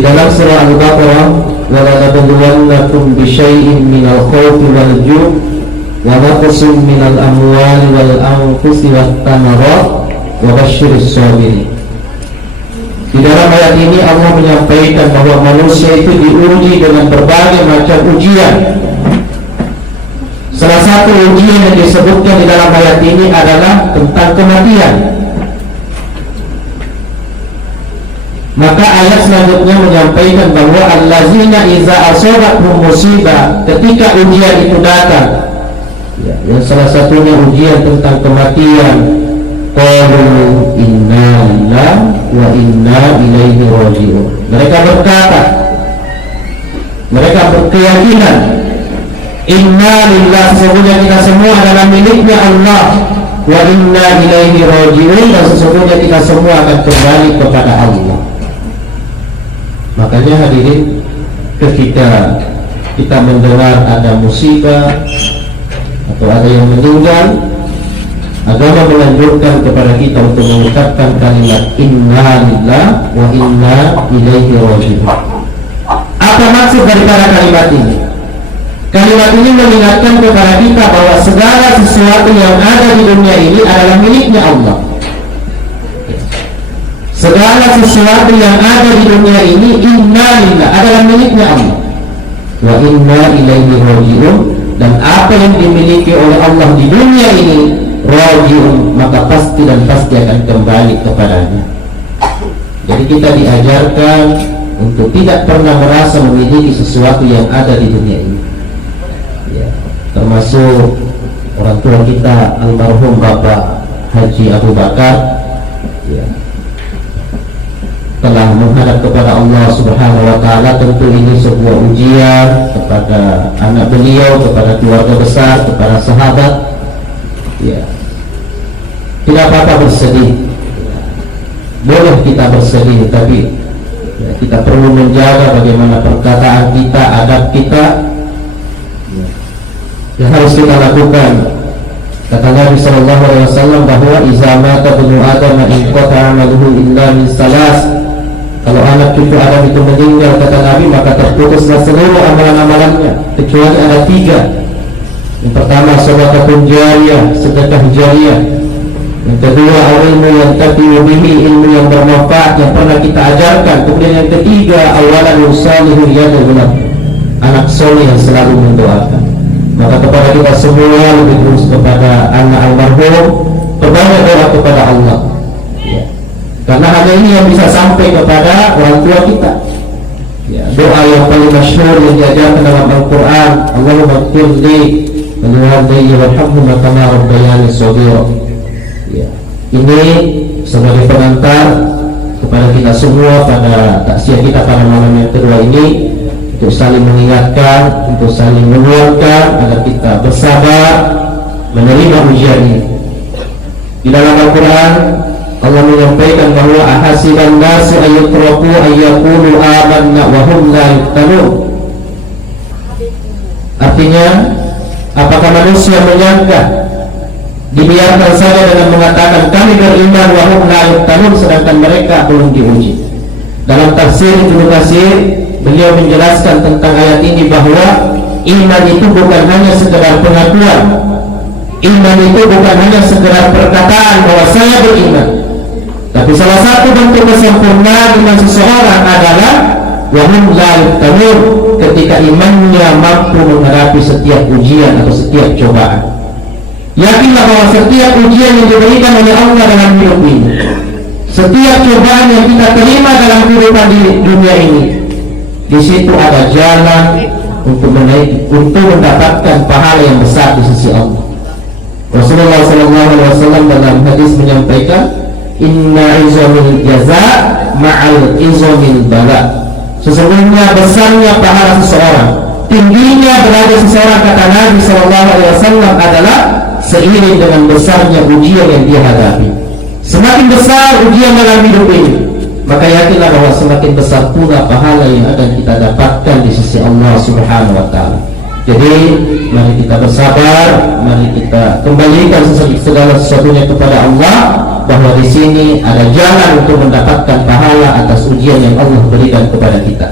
dalam surah Al-Baqarah, wa lanabluwannakum bisyai'in minal khawfi wal ju' wa naqsin minal amwali wal anfusi wat thamarat wa basyiris sabirin. Di dalam ayat ini Allah menyampaikan bahwa manusia itu diuji dengan berbagai macam ujian. Salah satu ujian yang disebutkan di dalam ayat ini adalah tentang kematian. Maka ayat selanjutnya menyampaikan bahwa allazina iza asobathum musibah, ketika ujian itu datang, yang salah satunya ujian tentang kematian, qalu inna lillahi wa inna ilaihi raji'un. Mereka berkata, mereka berkeyakinan, inna lillahi, sesungguhnya kita semua adalah miliknya Allah, wa inna ilaihi raji'un, dan sesungguhnya kita semua akan kembali kepada Allah. Makanya hadirin, ketika kita mendengar ada musibah atau ada yang meninggal, agama menganjurkan kepada kita untuk mengucapkan kalimat inna lillahi wa inna ilaihi raji'un. Apa maksud daripada kalimat ini? Kalimat ini mengingatkan kepada kita bahwa segala sesuatu yang ada di dunia ini adalah miliknya Allah. Segala sesuatu yang ada di dunia ini inna lillahi adalah miliknya Allah, wa inna ilaihi raji'un, dan apa yang dimiliki oleh Allah di dunia ini raji'un, maka pasti dan pasti akan kembali kepadanya. Jadi kita diajarkan untuk tidak pernah merasa memiliki sesuatu yang ada di dunia ini, ya, termasuk orang tua kita almarhum Bapak Haji Abu Bakar, ya, telah menghadap kepada Allah Subhanahu wa Ta'ala. Tentu ini sebuah ujian kepada anak beliau, kepada keluarga besar, kepada sahabat. Ya, tidak apa-apa bersedih, boleh kita bersedih, tapi ya, kita perlu menjaga bagaimana perkataan kita, adab kita, ya, yang harus kita lakukan. Kata Nabi Sallallahu Alaihi Wasallam bahwa iza mata bunu Adam inqata amaluhu illa min salas. Kalau anak cucu Adam itu meninggal, kata Nabi, maka terputuslah seluruh amalan-amalannya kecuali ada 3. Yang pertama, sedekah jariyah, sedekah jariyah. Yang kedua, ilmu yang tafi'u bihi, ilmu yang bermanfaat yang pernah kita ajarkan. Kemudian yang ketiga, awalan salihun yad'u lahu, anak soleh yang selalu mendoakan. Maka kepada kita semua, lebih khusus kepada anak almarhum, berbanyak doa kepada Allah, ya. Karena hanya ini yang bisa sampai kepada orang tua kita, ya. Doa yang paling masyhur yang diajarkan dalam Al-Quran, Allahumma ighfirli wa liwalidayya warhamhuma kama rabbayani shaghira. Ya, ini sebagai pengantar kepada kita semua pada takziah kita pada malam yang kedua ini, untuk saling mengingatkan, untuk saling menguatkan agar kita bersabar menerima ujian ini. Di dalam Al-Quran Allah menyampaikan bahwa ahasiban nasu ayyutraku ayyakulu amanna wa hum la yuftanun. Artinya, apakah manusia menyangka dibiarkan saja dengan mengatakan kami beriman wa hum la yuftanun, sedangkan mereka belum diuji. Dalam tafsir Ibnu Katsir, beliau menjelaskan tentang ayat ini bahwa iman itu bukan hanya sekedar pengakuan, iman itu bukan hanya sekedar perkataan bahwa saya beriman, tapi salah satu bentuk kesempurnaan iman seseorang adalah wa hum la yuftanun, ketika imannya mampu menghadapi setiap ujian atau setiap cobaan. Yakinlah bahwa setiap ujian yang diberikan oleh Allah dalam hidup ini, setiap cobaan yang kita terima dalam kehidupan di dunia ini, di situ ada jalan untuk mendapatkan pahala yang besar di sisi Allah. Rasulullah SAW dalam hadis menyampaikan, inna izamil jaza ma'al izamil bala. Sesungguhnya besarnya pahala seseorang, tingginya derajat seseorang, kata Nabi SAW, adalah seiring dengan besarnya ujian yang dia hadapi. Semakin besar ujian dalam hidup ini, maka yakinlah bahwa semakin besar pula pahala yang akan kita dapatkan di sisi Allah Subhanahu wa Ta'ala. Jadi mari kita bersabar, mari kita kembalikan segala sesuatunya kepada Allah, bahwa di sini ada jalan untuk mendapatkan pahala atas ujian yang Allah berikan kepada kita.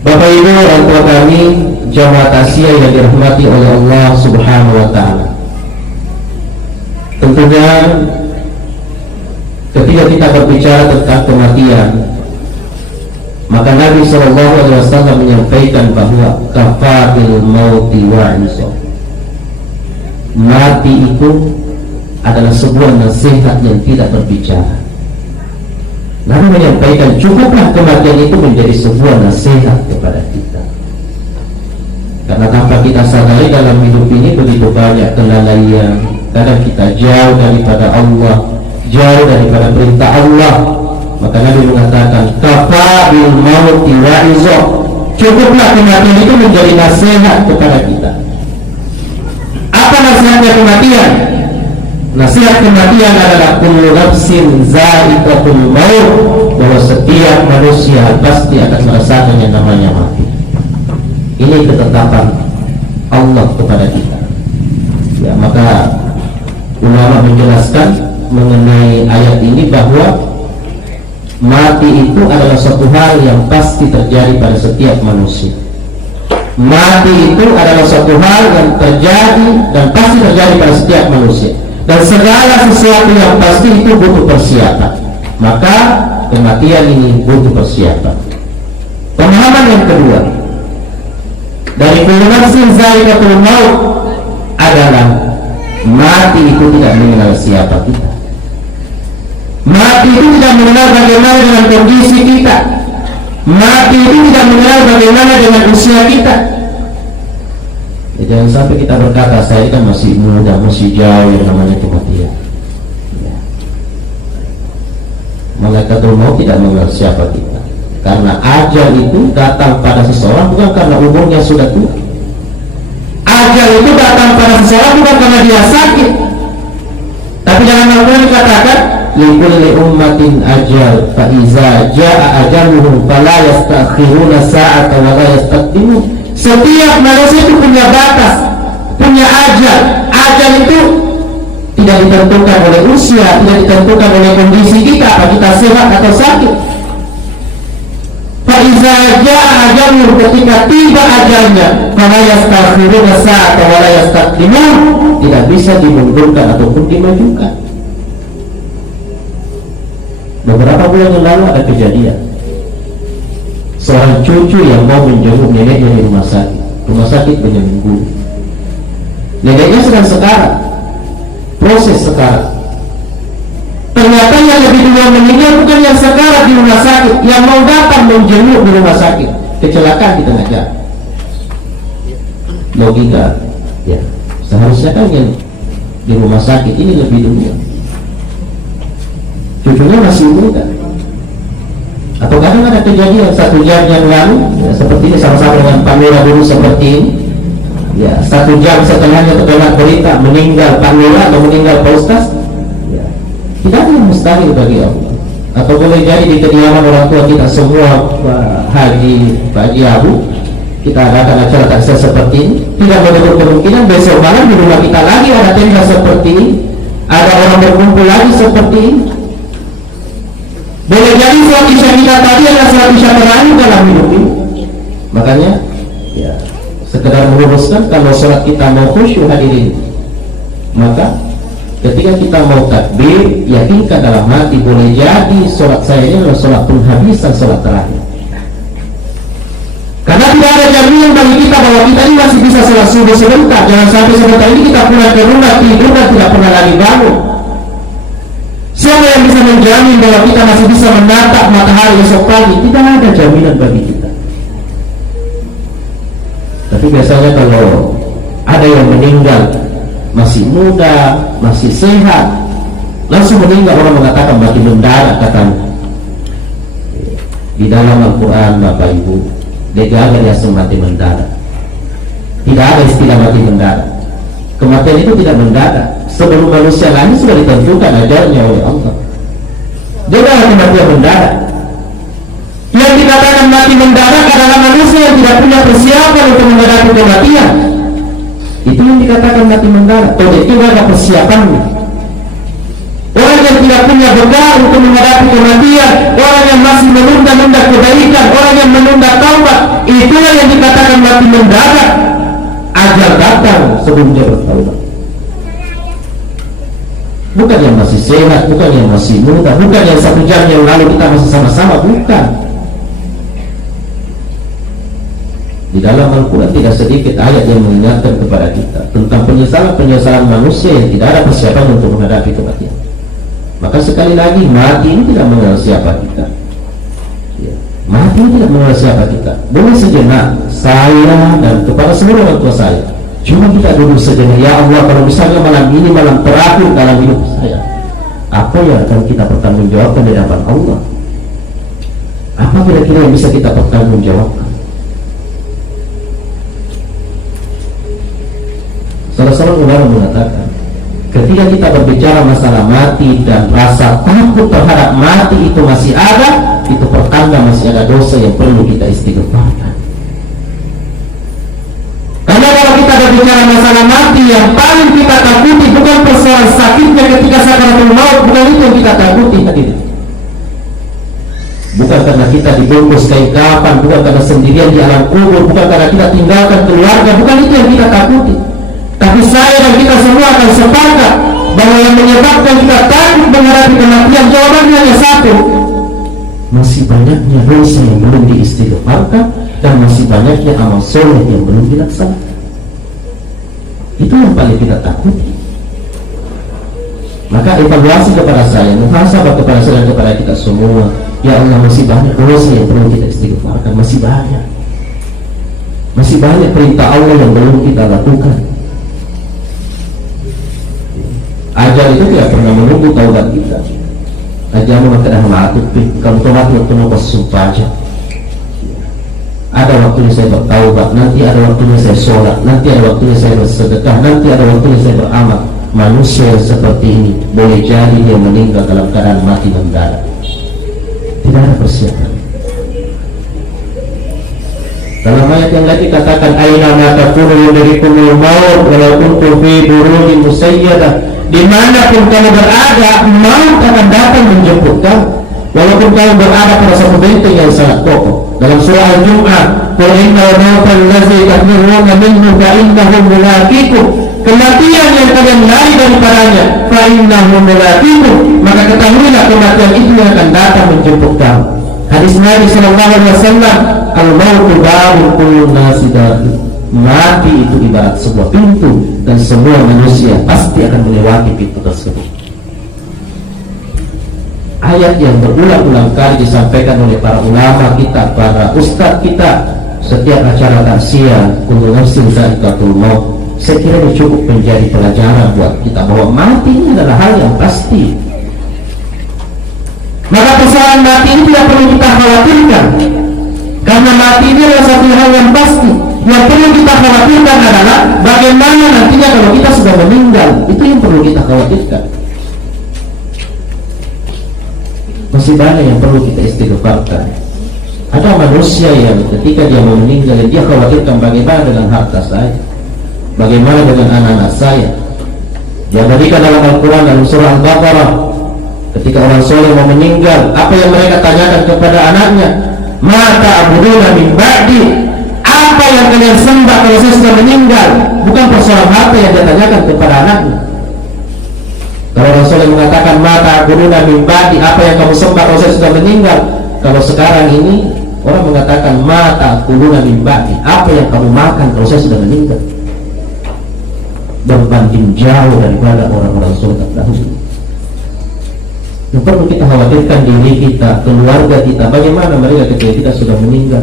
Bapak Ibu orang tua kami, jamaah tasya yang dirahmati oleh Allah Subhanahu wa taala. Tentunya ketika kita berbicara tentang kematian, maka Nabi SAW menyampaikan bahwa kafabil mauti wa'izo, mati itu adalah sebuah nasihat yang tidak berbicara. Nabi menyampaikan cukuplah kematian itu menjadi sebuah nasihat kepada kita. Karena tanpa kita sadari dalam hidup ini begitu banyak kelalaian. Kadang kita jauh daripada Allah, jauh daripada perintah Allah. Maka Nabi mengatakan kafa bil mauti wa'izo, cukuplah kematian itu menjadi nasihat kepada kita. Apa nasihatnya kematian? Nasihat kematian adalah kullu nafsin za'iqatul maut, bahwa setiap manusia pasti akan merasakan yang namanya mati. Ini ketetapan Allah kepada kita. Ya, maka ulama menjelaskan mengenai ayat ini bahwa mati itu adalah suatu hal yang pasti terjadi pada setiap manusia. Mati itu adalah suatu hal yang terjadi dan pasti terjadi pada setiap manusia. Dan segala sesuatu yang pasti itu butuh persiapan. Maka kematian ini butuh persiapan. Pemahaman yang kedua dari kullu nafsin za'iqatul maut adalah mati itu tidak mengenal siapa kita. Mati itu tidak mengenal bagaimana dengan kondisi kita. Mati itu tidak mengenal bagaimana dengan usia kita. Ya, jangan sampai kita berkata saya kan masih muda, masih jauh yang namanya kematian. Ya. Malaikatul maut tidak mengenal siapa kita. Karena ajal itu datang pada seseorang bukan karena umurnya sudah tua. Ajal itu datang pada seseorang bukan karena dia sakit. Tapi dalam Al-Quran dikatakan likulli ummatin ajal fa iza jaa ajaluhum fala yastakhiruna sa'ata wa la yastaqdimun. Setiap manusia itu punya batas, punya ajal. Ajal itu tidak ditentukan oleh usia, tidak ditentukan oleh kondisi kita, apa kita sehat atau sakit. Fa iza jaa ajaluhum, ketika tiba ajalnya, fala yastakhiruna sa'ata wa la yastaqdimun, tidak bisa dimundurkan ataupun dimajukan. Beberapa bulan yang lalu ada kejadian seorang cucu yang mau menjenguk neneknya di rumah sakit menyembuh. Neneknya sedang sekarat, proses sekarat. Ternyata yang lebih dulu meninggal bukan yang sekarat di rumah sakit, yang mau datang menjenguk di rumah sakit. Kecelakaan di tengah jalan. Logika, ya seharusnya kan yang di rumah sakit ini lebih dulu. Cucunya masih muda. Atau kadang ada kejadian 1 jam yang lalu, ya, seperti ini sama-sama dengan Pak Lura dulu seperti ini. Ya, 1 jam setelahnya terdengar berita meninggal Pak Lura atau meninggal Pak Ustaz. Ya, tidak ada yang mustahil bagi Allah. Atau boleh jadi di kediaman orang tua kita semua, Pak Haji, Pak Haji Abu, kita adakan acara takziah seperti ini. Tidak menutup kemungkinan besok malam di rumah kita lagi ada tenda seperti ini, ada orang berkumpul lagi seperti ini. Boleh jadi sholat isya kita tadi adalah sholat isya terakhir dalam hidup ini. Makanya ya sekedar meluruskan, kalau sholat kita mau khusyuk hadirin, maka ketika kita mau takbir, yakinkan dalam hati boleh jadi sholat saya ini adalah sholat penghabisan, sholat terakhir. Karena tidak ada jaminan bagi kita bahwa kita ini masih bisa sholat subuh sebentar. Jangan sampai sebentar ini kita pulang ke rumah tidur dan tidak pernah lagi bangun. Siapa yang bisa menjamin bahwa kita masih bisa menatap matahari esok pagi? Tidak ada jaminan bagi kita. Tapi biasanya kalau ada yang meninggal masih muda, masih sehat, langsung meninggal, orang mengatakan mati mendadak katanya. Di dalam Al-Quran Bapak Ibu, tidak ada mati mendadak. Tidak ada istilah mati mendadak. Kematian itu tidak mendadak. Sebelum manusia lahir sudah ditentukan ajalnya oleh Allah. Dia adalah kematian mendadak. Yang dikatakan mati mendadak adalah manusia yang tidak punya persiapan untuk menghadapi kematian. Itu yang dikatakan mati mendadak. Kalau itu ada persiapannya. Orang yang tidak punya bekal untuk menghadapi kematian, orang yang masih menunda-nunda kebaikan, orang yang menunda taubat, itulah yang dikatakan mati mendadak. Ajal datang sebelum dia bertaubat. Bukan yang masih sehat, bukan yang masih muda, bukan yang 1 jam yang lalu kita masih sama-sama, bukan. Di dalam Al-Quran tidak sedikit ayat yang mengingatkan kepada kita tentang penyesalan-penyesalan manusia yang tidak ada persiapan untuk menghadapi kematian. Maka sekali lagi, mati ini tidak mengenal siapa kita. Ya. Mati ini tidak mengenal siapa kita. Boleh sejenak saya dan kepada seluruh orang tua saya, cuma kita duduk sejenak. Ya Allah, kalau misalnya malam ini malam terakhir dalam hidup saya, apa yang akan kita pertanggungjawabkan di hadapan Allah? Apa kira-kira yang bisa kita pertanggungjawabkan? Salah seorang ulama mengatakan, ketika kita berbicara masalah mati dan rasa takut terhadap mati itu masih ada, itu pertanda masih ada dosa yang perlu kita istighfarkan. Karena kalau kita berbicara masalah mati, yang paling kita takuti bukan persoalan sakitnya ketika sakaratul maut, bukan itu yang kita takuti hadirin. Bukan karena kita dibungkus kain kafan, bukan karena sendirian di alam kubur, bukan karena kita tinggalkan keluarga, bukan itu yang kita takuti. Tapi saya dan kita semua akan sepakat bahwa yang menyebabkan kita takut menghadapi kematian, jawabannya hanya satu: masih banyaknya dosa yang belum diistighfarkan dan masih banyaknya amal soleh yang belum dilaksanakan. Itu yang paling kita takuti. Maka evaluasi kepada saya, muhasabah kepada saya dan kepada kita semua. Ya Allah, masih banyak dosa yang perlu kita istighfarkan, masih banyak. Masih banyak perintah Allah yang belum kita lakukan. Ajal itu tidak pernah menunggu taubat kita. Ajal mengatakan mati, kalau taubat waktu nafas sumpah aja. Ada waktunya saya bertaubat, nanti ada waktunya saya sholat, nanti ada waktunya saya bersedekah, nanti ada waktunya saya beramal. Manusia yang seperti ini boleh jadi dia meninggal dalam keadaan mati mendadak. Tidak ada persiapan. Dalam ayat yang lagi katakan, aina ma takunu yudrikumul maut walau kuntum fi burujin musayyadah. Dimanapun kamu berada, maut akan datang menjemput kamu, walaupun kamu berada pada satu benteng yang sangat kokoh. Dalam surah Al-Jum'ah, qul innal mauta allazi tafirruna minhu fa innahu mulaqikum. Kematian yang kalian lari daripadanya, fa innahu mulaqikum, maka ketahuilah kematian itu yang akan datang menjemput kamu. Hadis Nabi sallallahu alaihi wasallam, al-mautu babul kullun nasi dakhil. Mati itu ibarat sebuah pintu dan semua manusia pasti akan melewati pintu tersebut. Ayat yang berulang-ulang kali disampaikan oleh para ulama kita, para ustadz kita, setiap acara takziah, kullu nafsin dha'iqatul maut. Saya kira ini cukup menjadi pelajaran buat kita bahwa mati ini adalah hal yang pasti. Maka persoalan mati ini tidak perlu kita khawatirkan, karena mati ini adalah satu hal yang pasti. Yang perlu kita khawatirkan adalah bagaimana nantinya kalau kita sudah meninggal. Itu yang perlu kita khawatirkan. Masih banyak yang perlu kita istighfarkan. Ada manusia yang ketika dia mau meninggal, dia khawatirkan bagaimana dengan harta saya, bagaimana dengan anak-anak saya. Dia berikan dalam Al-Quran dalam surah Al-Baqarah, ketika orang soleh mau meninggal, apa yang mereka tanyakan kepada anaknya? Mata abuduna min ba'di, apa yang kalian sembah kalau saya sudah meninggal? Bukan persoalan harta yang dia tanyakan kepada anaknya. Kalau Rasulullah mengatakan mata abuduna min ba'di, apa yang kamu sembah kalau saya sudah meninggal? Kalau sekarang ini orang mengatakan mata abuduna min ba'di, apa yang kamu makan kalau saya sudah meninggal? Berbanding jauh daripada orang-orang soleh terdahulu. Yang perlu kita khawatirkan diri kita, keluarga kita, bagaimana mereka ketika kita sudah meninggal.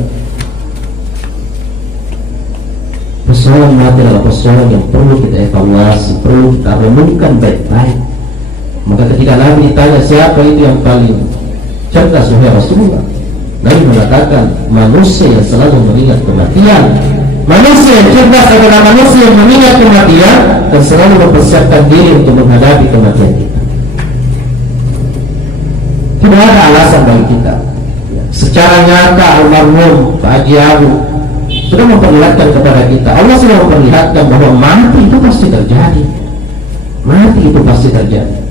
Persoalan mati adalah persoalan yang perlu kita evaluasi, perlu kita renungkan baik-baik. Maka ketika Nabi ditanya siapa itu yang paling cerdas, wahai Rasulullah, Nabi mengatakan manusia yang selalu mengingat kematian. Manusia yang cerdas adalah manusia yang mengingat kematian dan selalu mempersiapkan diri untuk menghadapi kematian kita. Tidak ada alasan bagi kita. Secara nyata almarhum Pak Haji Abu sudah memperlihatkan kepada kita, Allah sudah memperlihatkan bahwa mati itu pasti terjadi, mati itu pasti terjadi.